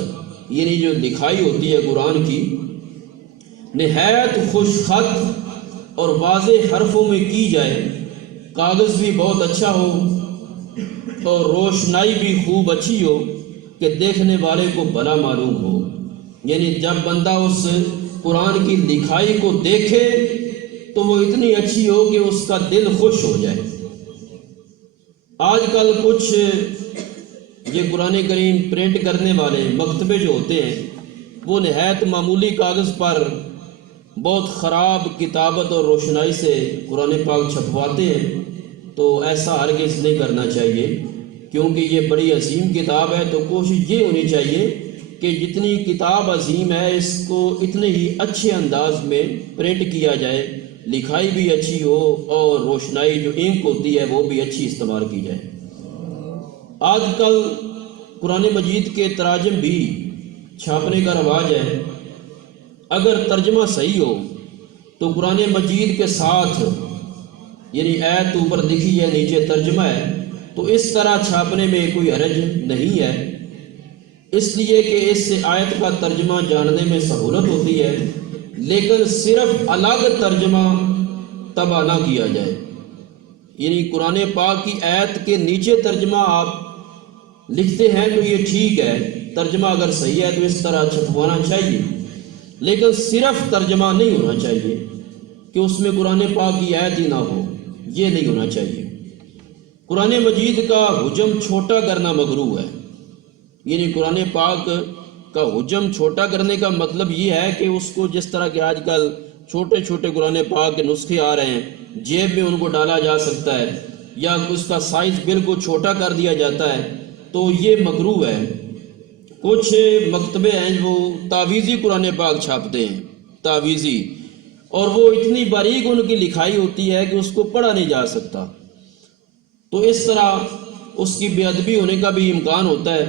یعنی جو لکھائی ہوتی ہے قرآن کی، نہایت خوش خط اور واضح حرفوں میں کی جائے، کاغذ بھی بہت اچھا ہو اور روشنائی بھی خوب اچھی ہو کہ دیکھنے والے کو بھلا معلوم ہو۔ یعنی جب بندہ اس قرآن کی لکھائی کو دیکھے تو وہ اتنی اچھی ہو کہ اس کا دل خوش ہو جائے۔ آج کل کچھ یہ قرآن کریم پرنٹ کرنے والے مکتبے جو ہوتے ہیں وہ نہایت معمولی کاغذ پر بہت خراب کتابت اور روشنائی سے قرآن پاک چھپواتے ہیں، تو ایسا ہرگز نہیں کرنا چاہیے، کیونکہ یہ بڑی عظیم کتاب ہے۔ تو کوشش یہ ہونی چاہیے کہ جتنی کتاب عظیم ہے اس کو اتنے ہی اچھے انداز میں پرنٹ کیا جائے، لکھائی بھی اچھی ہو اور روشنائی جو انک ہوتی ہے وہ بھی اچھی استعمال کی جائے۔ آج کل قرآن مجید کے تراجم بھی چھاپنے کا رواج ہے۔ اگر ترجمہ صحیح ہو تو قرآن مجید کے ساتھ، یعنی آیت اوپر لکھی ہے نیچے ترجمہ ہے، تو اس طرح چھاپنے میں کوئی حرج نہیں ہے، اس لیے کہ اس سے آیت کا ترجمہ جاننے میں سہولت ہوتی ہے، لیکن صرف الگ ترجمہ طبع نہ کیا جائے۔ یعنی قرآن پاک کی آیت کے نیچے ترجمہ آپ لکھتے ہیں تو یہ ٹھیک ہے، ترجمہ اگر صحیح ہے تو اس طرح چھپوانا چاہیے، لیکن صرف ترجمہ نہیں ہونا چاہیے کہ اس میں قرآن پاک کی آیت ہی نہ ہو، یہ نہیں ہونا چاہیے۔ قرآن مجید کا حجم چھوٹا کرنا مکروہ ہے۔ یعنی قرآن پاک کا حجم چھوٹا کرنے کا مطلب یہ ہے کہ اس کو جس طرح کہ آج کل چھوٹے چھوٹے قرآن پاک کے نسخے آ رہے ہیں، جیب میں ان کو ڈالا جا سکتا ہے یا اس کا سائز بالکل چھوٹا کر دیا جاتا ہے، تو یہ مکروہ ہے۔ کچھ مکتبے ہیں وہ تعویذی قرآن پاک چھاپتے ہیں، تعویذی، اور وہ اتنی باریک ان کی لکھائی ہوتی ہے کہ اس کو پڑھا نہیں جا سکتا، تو اس طرح اس کی بے ادبی ہونے کا بھی امکان ہوتا ہے۔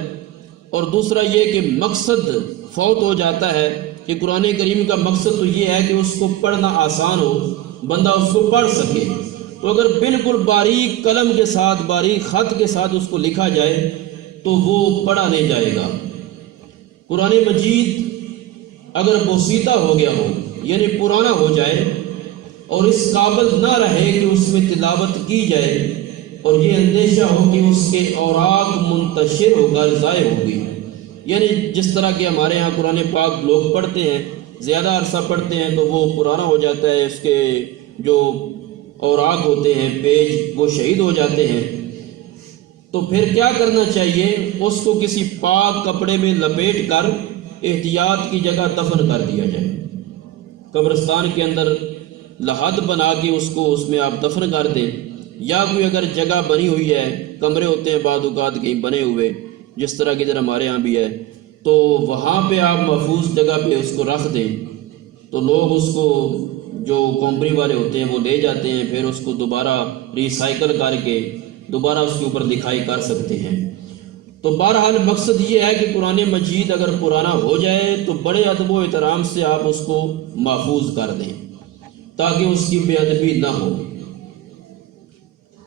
اور دوسرا یہ کہ مقصد فوت ہو جاتا ہے کہ قرآن کریم کا مقصد تو یہ ہے کہ اس کو پڑھنا آسان ہو، بندہ اس کو پڑھ سکے، تو اگر بالکل باریک قلم کے ساتھ، باریک خط کے ساتھ اس کو لکھا جائے تو وہ پڑھا نہیں جائے گا۔ قرآن مجید اگر بوسیدہ ہو گیا ہو، یعنی پرانا ہو جائے اور اس قابل نہ رہے کہ اس میں تلاوت کی جائے، اور یہ اندیشہ ہو کہ اس کے اوراق منتشر ہو کر ضائع ہوگی، یعنی جس طرح کہ ہمارے ہاں قرآن پاک لوگ پڑھتے ہیں، زیادہ عرصہ پڑھتے ہیں تو وہ پرانا ہو جاتا ہے، اس کے جو اوراق ہوتے ہیں، پیج، وہ شہید ہو جاتے ہیں۔ تو پھر کیا کرنا چاہیے؟ اس کو کسی پاک کپڑے میں لپیٹ کر احتیاط کی جگہ دفن کر دیا جائے، قبرستان کے اندر لحد بنا کے اس کو اس میں آپ دفن کر دیں، یا کوئی اگر جگہ بنی ہوئی ہے، کمرے ہوتے ہیں بعض اوقات کہیں بنے ہوئے، جس طرح کی ادھر ہمارے ہاں بھی ہے، تو وہاں پہ آپ محفوظ جگہ پہ اس کو رکھ دیں، تو لوگ اس کو جو کمپنی والے ہوتے ہیں وہ لے جاتے ہیں، پھر اس کو دوبارہ ریسائیکل کر کے دوبارہ اس کے اوپر لکھائی کر سکتے ہیں۔ تو بہرحال مقصد یہ ہے کہ قرآن مجید اگر پرانا ہو جائے تو بڑے ادب و احترام سے آپ اس کو محفوظ کر دیں تاکہ اس کی بے ادبی نہ ہو۔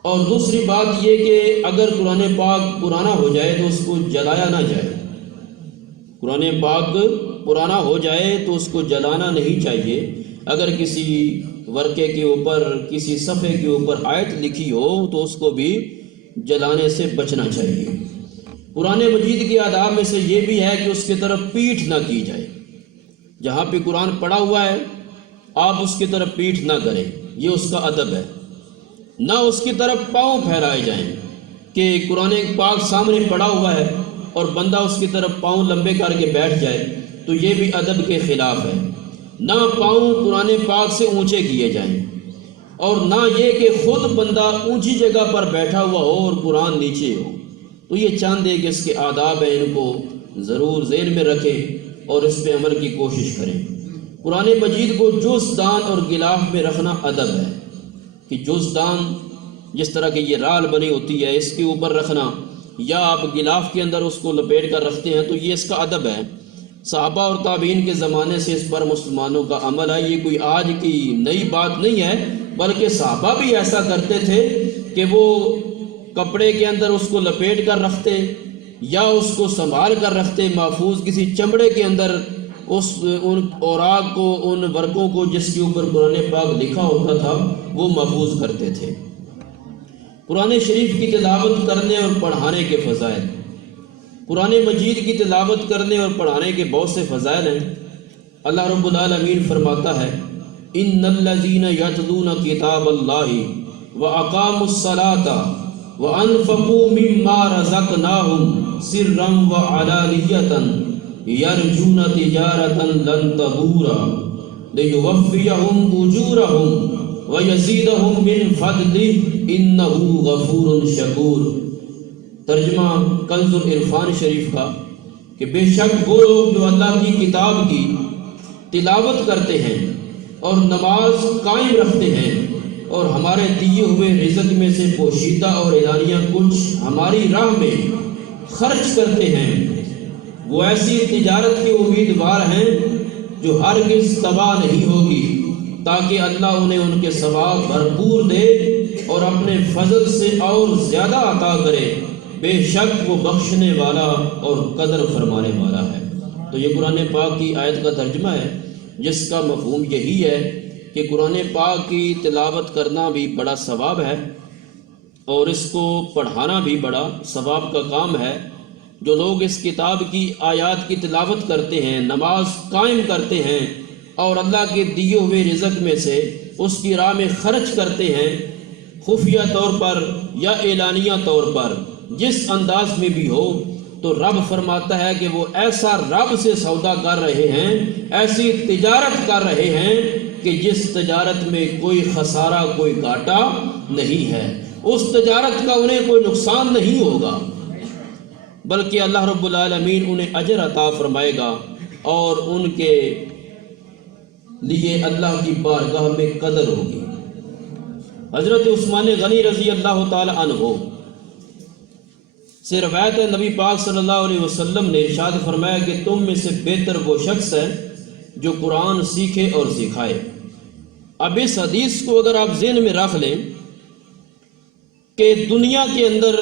اور دوسری بات یہ کہ اگر قرآن پاک پرانا ہو جائے تو اس کو جلایا نہ جائے۔ قرآن پاک پرانا ہو جائے تو اس کو جلانا نہیں چاہیے۔ اگر کسی ورقے کے اوپر، کسی صفحے کے اوپر آیت لکھی ہو تو اس کو بھی جلانے سے بچنا چاہیے۔ قرآن مجید کے آداب میں سے یہ بھی ہے کہ اس کی طرف پیٹھ نہ کی جائے۔ جہاں پہ قرآن پڑھا ہوا ہے آپ اس کی طرف پیٹھ نہ کریں، یہ اس کا ادب ہے۔ نہ اس کی طرف پاؤں پھیلائے جائیں کہ قرآن پاک سامنے پڑا ہوا ہے اور بندہ اس کی طرف پاؤں لمبے کر کے بیٹھ جائے، تو یہ بھی ادب کے خلاف ہے۔ نہ پاؤں قرآن پاک سے اونچے کیے جائیں، اور نہ یہ کہ خود بندہ اونچی جگہ پر بیٹھا ہوا ہو اور قرآن نیچے ہو۔ تو یہ چاند ایک اس کے آداب ہیں، ان کو ضرور ذہن میں رکھیں اور اس پہ عمل کی کوشش کریں۔ قرآن مجید کو جوزدان اور غلاف میں رکھنا ادب ہے کہ جوزدان جس طرح کہ یہ رال بنی ہوتی ہے اس کے اوپر رکھنا، یا آپ غلاف کے اندر اس کو لپیٹ کر رکھتے ہیں، تو یہ اس کا ادب ہے۔ صحابہ اور تابعین کے زمانے سے اس پر مسلمانوں کا عمل ہے، یہ کوئی آج کی نئی بات نہیں ہے، بلکہ صحابہ بھی ایسا کرتے تھے کہ وہ کپڑے کے اندر اس کو لپیٹ کر رکھتے یا اس کو سنبھال کر رکھتے، محفوظ کسی چمڑے کے اندر ان اوراق کو، ان ورقوں کو جس کے اوپر قرآن پاک لکھا ہوتا تھا وہ محفوظ کرتے تھے۔ قرآن شریف کی تلاوت کرنے اور پڑھانے کے فضائل، قرآن مجید کی تلاوت کرنے اور پڑھانے کے بہت سے فضائل ہیں۔ اللہ رب العالمین فرماتا ہے ان الذین یتلون کتاب اللہ واقاموا الصلاة وانفقوا مما رزقناہم سرا وعلانیۃ یرجون تجارتا لن تبور لیوفیہم اجورہم ویزیدہم من فضلہ انہ غفور شکور۔ ترجمہ کنز العرفان شریف کا کہ بے شک وہ لوگ جو اللہ کی کتاب کی تلاوت کرتے ہیں اور نماز قائم رکھتے ہیں اور ہمارے دیے ہوئے رزق میں سے پوشیدہ اور اعلانیہ کچھ ہماری راہ میں خرچ کرتے ہیں، وہ ایسی تجارت کے امیدوار ہیں جو ہرگز تباہ نہیں ہوگی، تاکہ اللہ انہیں ان کے ثواب بھرپور دے اور اپنے فضل سے اور زیادہ عطا کرے، بے شک وہ بخشنے والا اور قدر فرمانے والا ہے۔ تو یہ قرآن پاک کی آیت کا ترجمہ ہے، جس کا مفہوم یہی ہے کہ قرآن پاک کی تلاوت کرنا بھی بڑا ثواب ہے اور اس کو پڑھانا بھی بڑا ثواب کا کام ہے۔ جو لوگ اس کتاب کی آیات کی تلاوت کرتے ہیں، نماز قائم کرتے ہیں اور اللہ کے دیے ہوئے رزق میں سے اس کی راہ میں خرچ کرتے ہیں، خفیہ طور پر یا اعلانیہ طور پر، جس انداز میں بھی ہو، تو رب فرماتا ہے کہ وہ ایسا رب سے سودا کر رہے ہیں، ایسی تجارت کر رہے ہیں کہ جس تجارت میں کوئی خسارہ، کوئی گھاٹا نہیں ہے، اس تجارت کا انہیں کوئی نقصان نہیں ہوگا، بلکہ اللہ رب العالمین انہیں اجر عطا فرمائے گا اور ان کے لیے اللہ کی بارگاہ میں قدر ہوگی۔ حضرت عثمان غنی رضی اللہ تعالی عنہ سے روایت ہے، نبی پاک صلی اللہ علیہ وسلم نے ارشاد فرمایا کہ تم میں سے بہتر وہ شخص ہے جو قرآن سیکھے اور سکھائے۔ اب اس حدیث کو اگر آپ ذہن میں رکھ لیں کہ دنیا کے اندر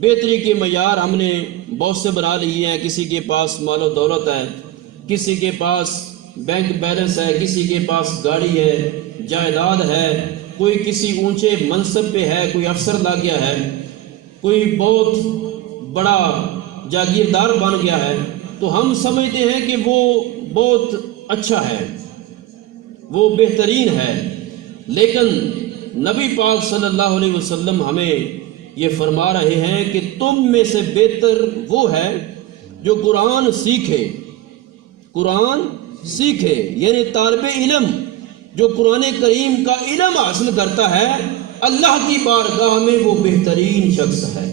بہتری کے معیار ہم نے بہت سے بنا لیے ہیں، کسی کے پاس مال و دولت ہے، کسی کے پاس بینک بیلنس ہے، کسی کے پاس گاڑی ہے، جائیداد ہے، کوئی کسی اونچے منصب پہ ہے، کوئی افسر لگ گیا ہے، کوئی بہت بڑا جاگیردار بن گیا ہے، تو ہم سمجھتے ہیں کہ وہ بہت اچھا ہے، وہ بہترین ہے، لیکن نبی پاک صلی اللہ علیہ وسلم ہمیں یہ فرما رہے ہیں کہ تم میں سے بہتر وہ ہے جو قرآن سیکھے، قرآن سیکھے، یعنی طالب علم جو قرآن کریم کا علم حاصل کرتا ہے، اللہ کی بارگاہ میں وہ بہترین شخص ہے،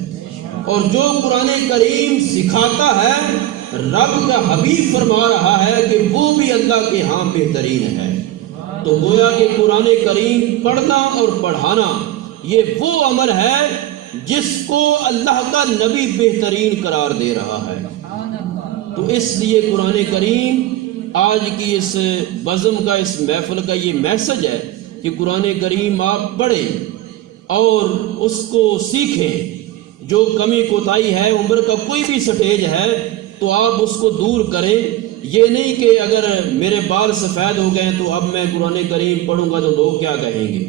اور جو قرآن کریم سکھاتا ہے، رب کا حبیب فرما رہا ہے کہ وہ بھی اللہ کے ہاں بہترین ہے۔ تو گویا کہ قرآن کریم پڑھنا اور پڑھانا یہ وہ عمل ہے جس کو اللہ کا نبی بہترین قرار دے رہا ہے۔ تو اس لیے قرآن کریم آج کی اس بزم کا، اس محفل کا یہ میسج ہے کہ قرآن کریم آپ پڑھیں اور اس کو سیکھیں۔ جو کمی کوتاہی ہے، عمر کا کوئی بھی سٹیج ہے تو آپ اس کو دور کریں۔ یہ نہیں کہ اگر میرے بال سفید ہو گئے تو اب میں قرآن کریم پڑھوں گا تو لوگ کیا کہیں گے۔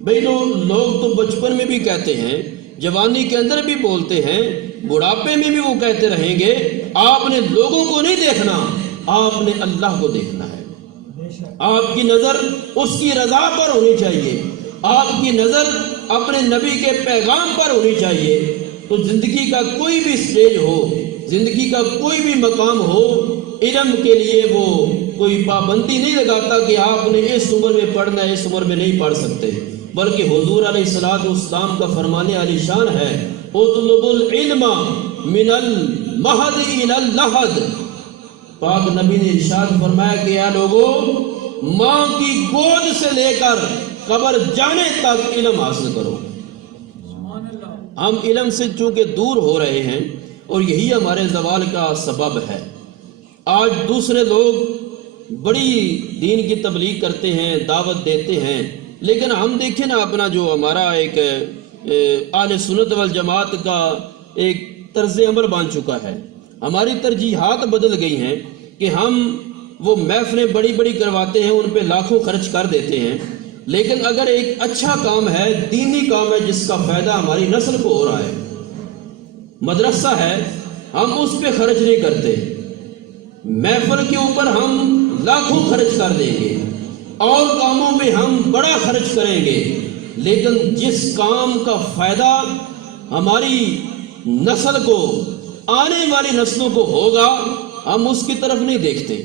بھئی لوگ تو بچپن میں بھی کہتے ہیں، جوانی کے اندر بھی بولتے ہیں، بڑھاپے میں بھی وہ کہتے رہیں گے۔ آپ نے لوگوں کو نہیں دیکھنا، آپ نے اللہ کو دیکھنا ہے۔ آپ کی نظر اس کی رضا پر ہونی چاہیے، آپ کی نظر اپنے نبی کے پیغام پر ہونی چاہیے۔ تو زندگی کا کوئی بھی سٹیج ہو، زندگی کا کوئی بھی مقام ہو، علم کے لیے وہ کوئی پابندی نہیں لگاتا کہ آپ نے اس عمر میں پڑھنا ہے، اس عمر میں نہیں پڑھ سکتے، بلکہ حضور علیہ السلام کا فرمانے علی شان ہے، اطلب العلم من المہد الی اللحد۔ پاک نبی نے ارشاد فرمایا کہ اے لوگوں، ماں کی گود سے لے کر قبر جانے تک علم حاصل کرو۔ ہم علم سے چونکہ دور ہو رہے ہیں اور یہی ہمارے زوال کا سبب ہے۔ آج دوسرے لوگ بڑی دین کی تبلیغ کرتے ہیں، دعوت دیتے ہیں، لیکن ہم دیکھیں نا اپنا جو ہمارا ایک اہل سنت والجماعت کا ایک طرز عمل بن چکا ہے، ہماری ترجیحات بدل گئی ہیں کہ ہم وہ محفلیں بڑی بڑی کرواتے ہیں، ان پہ لاکھوں خرچ کر دیتے ہیں، لیکن اگر ایک اچھا کام ہے، دینی کام ہے، جس کا فائدہ ہماری نسل کو ہو رہا ہے، مدرسہ ہے، ہم اس پہ خرچ نہیں کرتے، محفل کے اوپر ہم لاکھوں خرچ کر دیں گے، اور کاموں میں ہم بڑا خرچ کریں گے، لیکن جس کام کا فائدہ ہماری نسل کو، آنے والی نسلوں کو ہوگا، ہم اس کی طرف نہیں دیکھتے۔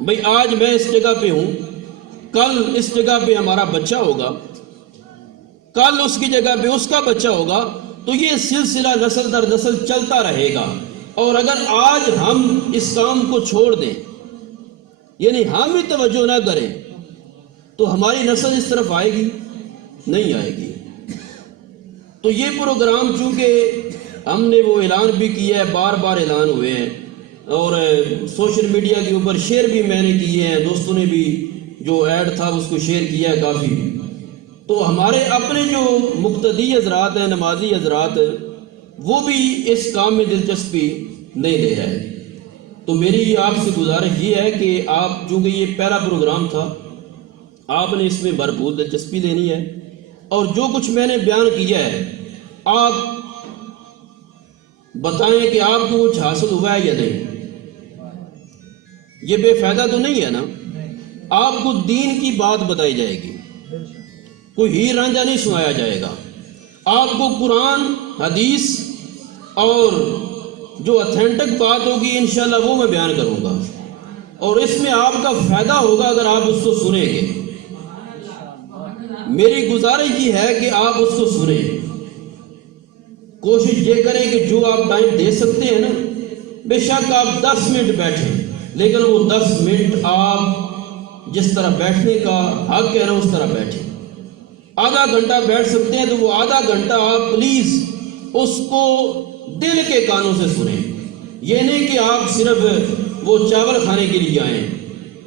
بھئی آج میں اس جگہ پہ ہوں، کل اس جگہ پہ ہمارا بچہ ہوگا، کل اس کی جگہ پہ اس کا بچہ ہوگا، تو یہ سلسلہ نسل در نسل چلتا رہے گا۔ اور اگر آج ہم اس کام کو چھوڑ دیں، یعنی ہم بھی توجہ نہ کریں، تو ہماری نسل اس طرف آئے گی نہیں آئے گی۔ تو یہ پروگرام چونکہ ہم نے وہ اعلان بھی کیا ہے، بار بار اعلان ہوئے ہیں، اور سوشل میڈیا کے اوپر شیئر بھی میں نے کیے ہیں، دوستوں نے بھی جو ایڈ تھا اس کو شیئر کیا ہے کافی۔ تو ہمارے اپنے جو مقتدی حضرات ہیں، نمازی حضرات، وہ بھی اس کام میں دلچسپی نہیں لے رہے۔ تو میری آپ سے گزارش یہ ہے کہ آپ، چونکہ یہ پہلا پروگرام تھا، آپ نے اس میں بھرپور دلچسپی لینی ہے، اور جو کچھ میں نے بیان کیا ہے آپ بتائیں کہ آپ کو کچھ حاصل ہوا ہے یا نہیں۔ یہ بے فائدہ تو نہیں ہے نا؟ آپ کو دین کی بات بتائی جائے گی، کوئی ہیر رانجھا نہیں سنایا جائے گا، آپ کو قرآن، حدیث اور جو اتھینٹک بات ہوگی انشاءاللہ وہ میں بیان کروں گا، اور اس میں آپ کا فائدہ ہوگا اگر آپ اس کو سنیں گے۔ میری گزارش یہ ہے کہ آپ اس کو سنیں، کوشش یہ کریں کہ جو آپ ٹائم دے سکتے ہیں نا، بے شک آپ 10 منٹ بیٹھیں، لیکن وہ 10 منٹ آپ جس طرح بیٹھنے کا حق ہے نا اس طرح بیٹھیں۔ آدھا گھنٹہ بیٹھ سکتے ہیں تو وہ آدھا گھنٹہ آپ پلیز اس کو دل کے کانوں سے سنیں، یہ نہیں کہ آپ صرف وہ چاول کھانے کے لیے آئیں۔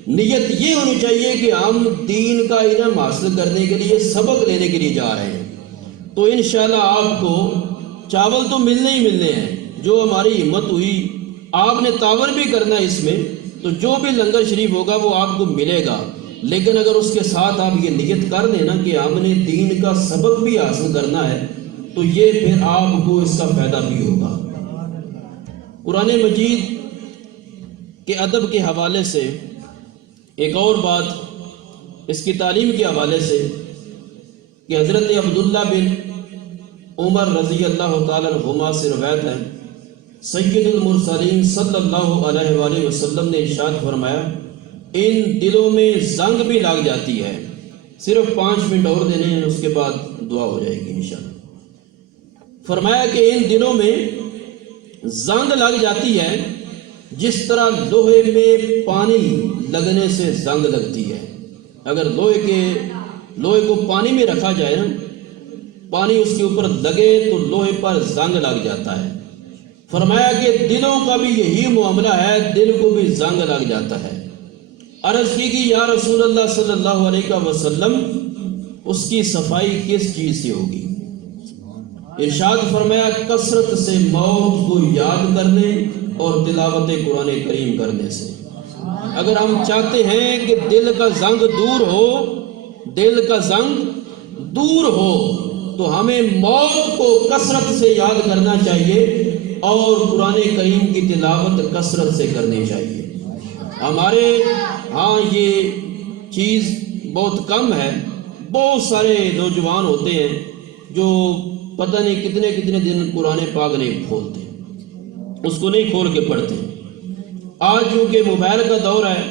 نیت یہ ہونی چاہیے کہ ہم دین کا علم حاصل کرنے کے لیے، سبق لینے کے لیے جا رہے ہیں، تو انشاءاللہ آپ کو چاول تو ملنے ہی ملنے ہیں۔ جو ہماری ہمت ہوئی، آپ نے تعاون بھی کرنا ہے اس میں، تو جو بھی لنگر شریف ہوگا وہ آپ کو ملے گا، لیکن اگر اس کے ساتھ آپ یہ نیت کر دیں نا کہ ہم نے دین کا سبق بھی حاصل کرنا ہے، تو یہ پھر آپ کو اس کا فائدہ بھی ہوگا۔ قرآن مجید کے ادب کے حوالے سے ایک اور بات، اس کی تعلیم کے حوالے سے، کہ حضرت عبداللہ بن عمر رضی اللہ تعالیٰ عنہما سے روایت ہے، سید المرسلین صلی اللہ علیہ وآلہ وسلم نے ارشاد فرمایا، ان دلوں میں زنگ بھی لگ جاتی ہے، صرف 5 منٹ اور دینے ہیں، اس کے بعد دعا ہو جائے گی انشاءاللہ۔ فرمایا کہ ان دلوں میں زنگ لگ جاتی ہے جس طرح لوہے میں پانی لگنے سے زنگ لگتی ہے۔ اگر لوہے کو پانی میں رکھا جائے نا، پانی اس کے اوپر لگے تو لوہے پر زنگ لگ جاتا ہے۔ فرمایا کہ دلوں کا بھی یہی معاملہ ہے، دل کو بھی زنگ لگ جاتا ہے۔ عرض کی کہ یا رسول اللہ صلی اللہ علیہ وسلم، اس کی صفائی کس چیز سے ہوگی؟ ارشاد فرمایا کثرت سے موت کو یاد کرنے اور تلاوت قرآن کریم کرنے سے۔ اگر ہم چاہتے ہیں کہ دل کا زنگ دور ہو، دل کا زنگ دور ہو، تو ہمیں موت کو کثرت سے یاد کرنا چاہیے اور قرآن کریم کی تلاوت کثرت سے کرنی چاہیے۔ ہمارے ہاں یہ چیز بہت کم ہے، بہت سارے نوجوان ہوتے ہیں جو پتہ نہیں کتنے کتنے دن قرآن پاک نہیں کھولتے، اس کو نہیں کھول کے پڑھتے۔ آج چونکہ موبائل کا دور ہے،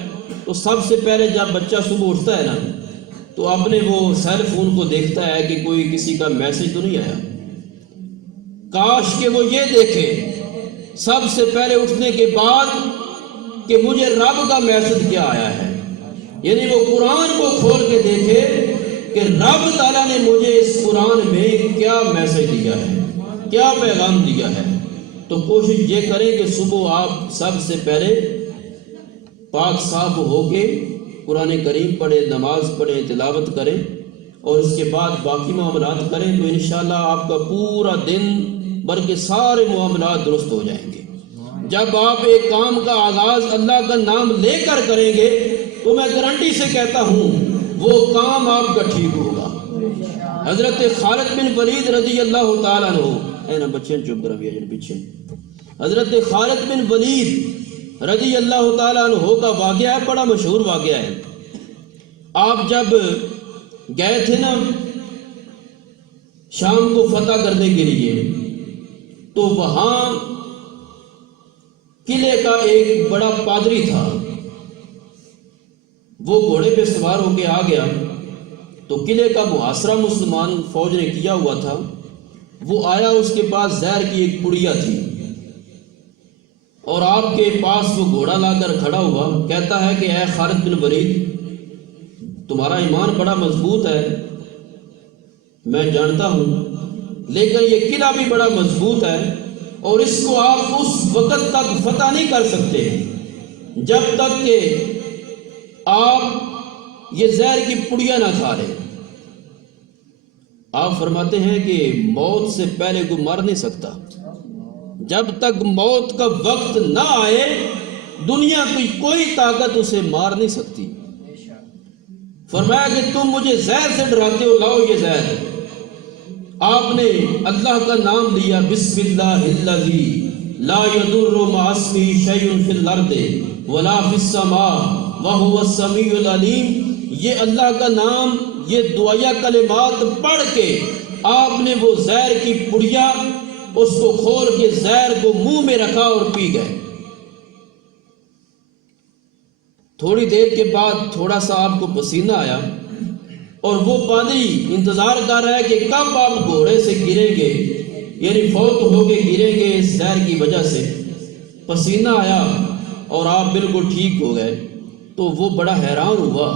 تو سب سے پہلے جب بچہ صبح اٹھتا ہے نا، تو اپنے وہ سیل فون کو دیکھتا ہے کہ کوئی کسی کا میسج تو نہیں آیا۔ کاش کہ وہ یہ دیکھے سب سے پہلے اٹھنے کے بعد کہ مجھے رب کا میسج کیا آیا ہے، یعنی وہ قرآن کو کھول کے دیکھے کہ رب تعالیٰ نے مجھے اس قرآن میں کیا میسج دیا ہے، کیا پیغام دیا ہے۔ تو کوشش یہ کریں کہ صبح آپ سب سے پہلے پاک صاف ہو کے قرآن کریم پڑھیں، نماز پڑھیں، تلاوت کریں، اور اس کے بعد باقی معاملات کریں، تو انشاءاللہ آپ کا پورا دن بلکہ سارے معاملات درست ہو جائیں گے۔ جب آپ ایک کام کا آغاز اللہ کا نام لے کر کریں گے تو میں گارنٹی سے کہتا ہوں وہ کام آپ کا ٹھیک ہوگا۔ حضرت خالد بن ولید رضی اللہ تعالیٰ عنہ، بچے چپ کر پیچھے، حضرت خالد بن ولید رضی اللہ تعالیٰ عنہ کا واقعہ ہے، بڑا مشہور واقعہ ہے۔ آپ جب گئے تھے نا شام کو فتح کرنے کے لیے، تو وہاں قلعے کا ایک بڑا پادری تھا، وہ گھوڑے پہ سوار ہو کے آ گیا، تو قلعے کا محاصرہ مسلمان فوج نے کیا ہوا تھا، وہ آیا، اس کے پاس زہر کی ایک پڑیا تھی، اور آپ کے پاس وہ گھوڑا لا کر کھڑا ہوا، کہتا ہے کہ اے خالد بن ولید، تمہارا ایمان بڑا مضبوط ہے، میں جانتا ہوں، لیکن یہ قلعہ بھی بڑا مضبوط ہے، اور اس کو آپ اس وقت تک فتح نہیں کر سکتے جب تک کہ آپ یہ زہر کی پڑیا نہ کھا لیں۔ آپ فرماتے ہیں کہ موت سے پہلے کوئی مر نہیں سکتا، جب تک موت کا وقت نہ آئے دنیا کی کوئی طاقت اسے مار نہیں سکتی۔ فرمایا کہ تم مجھے زہر سے ڈراتے ہو، لاؤ یہ زہر۔ آپ نے اللہ کا نام لیا، بسم اللہ الذی لا یضر مع اسمہ شیء فی الارض ولا فی السماء وہو السمیع العلیم۔ یہ اللہ کا نام، یہ دعائیہ کلمات پڑھ کے آپ نے وہ زہر کی پڑیا اس کو کھول کے زہر کو منہ میں رکھا اور پی گئے۔ تھوڑی دیر کے بعد تھوڑا سا آپ کو پسینہ آیا، اور وہ پادری انتظار کر رہا ہے کہ کب آپ گھوڑے سے گریں گے، یعنی فوت ہو کے گریں گے اس زہر کی وجہ سے۔ پسینہ آیا اور آپ بالکل ٹھیک ہو گئے، تو وہ بڑا حیران ہوا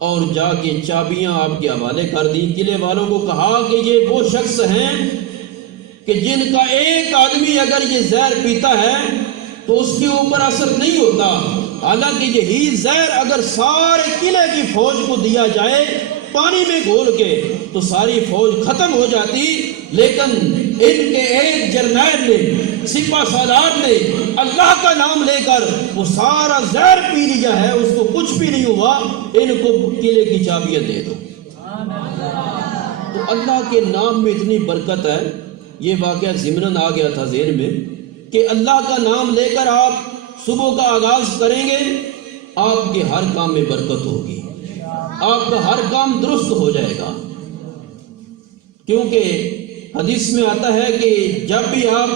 اور جا کے چابیاں آپ کے حوالے کر دی۔ قلعے والوں کو کہا کہ یہ وہ شخص ہیں کہ جن کا ایک آدمی اگر یہ زہر پیتا ہے تو اس کے اوپر اثر نہیں ہوتا، حالانکہ یہی زہر اگر سارے قلعے کی فوج کو دیا جائے پانی میں گھول کے تو ساری فوج ختم ہو جاتی، لیکن ان کے ایک جرنیل نے، سپہ سالار نے اللہ کا نام لے کر وہ سارا زہر پی لیا ہے، اس کو کچھ بھی نہیں ہوا۔ ان کو قلعے کی چابیاں دے دو۔ تو اللہ کے نام میں اتنی برکت ہے۔ یہ واقعہ ضمناً آ گیا تھا ذہن میں کہ اللہ کا نام لے کر آپ صبح کا آغاز کریں گے، آپ کے ہر کام میں برکت ہوگی، آپ کا ہر کام درست ہو جائے گا۔ کیونکہ حدیث میں آتا ہے کہ جب بھی آپ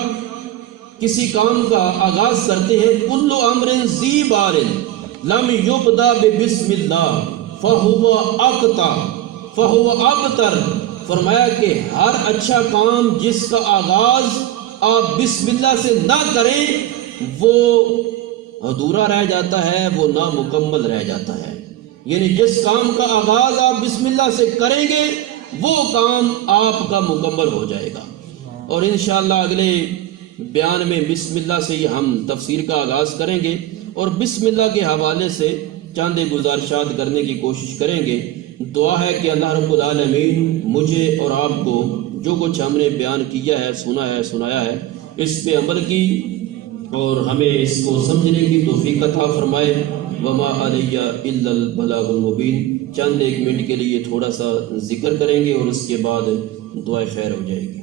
کسی کام کا آغاز کرتے ہیں، کل امر ذی بال لم یبدا بسم اللہ فہو ابتر۔ فرمایا کہ ہر اچھا کام جس کا آغاز آپ بسم اللہ سے نہ کریں وہ ادھورا رہ جاتا ہے، وہ نامکمل رہ جاتا ہے۔ یعنی جس کام کا آغاز آپ بسم اللہ سے کریں گے وہ کام آپ کا مکمل ہو جائے گا۔ اور انشاءاللہ اگلے بیان میں بسم اللہ سے ہی ہم تفسیر کا آغاز کریں گے، اور بسم اللہ کے حوالے سے چند گزارشات کرنے کی کوشش کریں گے۔ دعا ہے کہ اللہ رب العالمین مجھے اور آپ کو جو کچھ ہم نے بیان کیا ہے، سنا ہے، سنایا ہے، اس پہ عمل کی اور ہمیں اس کو سمجھنے کی توفیق عطا فرمائے۔ وما علیہ الا البلاغ المبین۔ چند ایک منٹ کے لیے تھوڑا سا ذکر کریں گے اور اس کے بعد دعائے خیر ہو جائے گی۔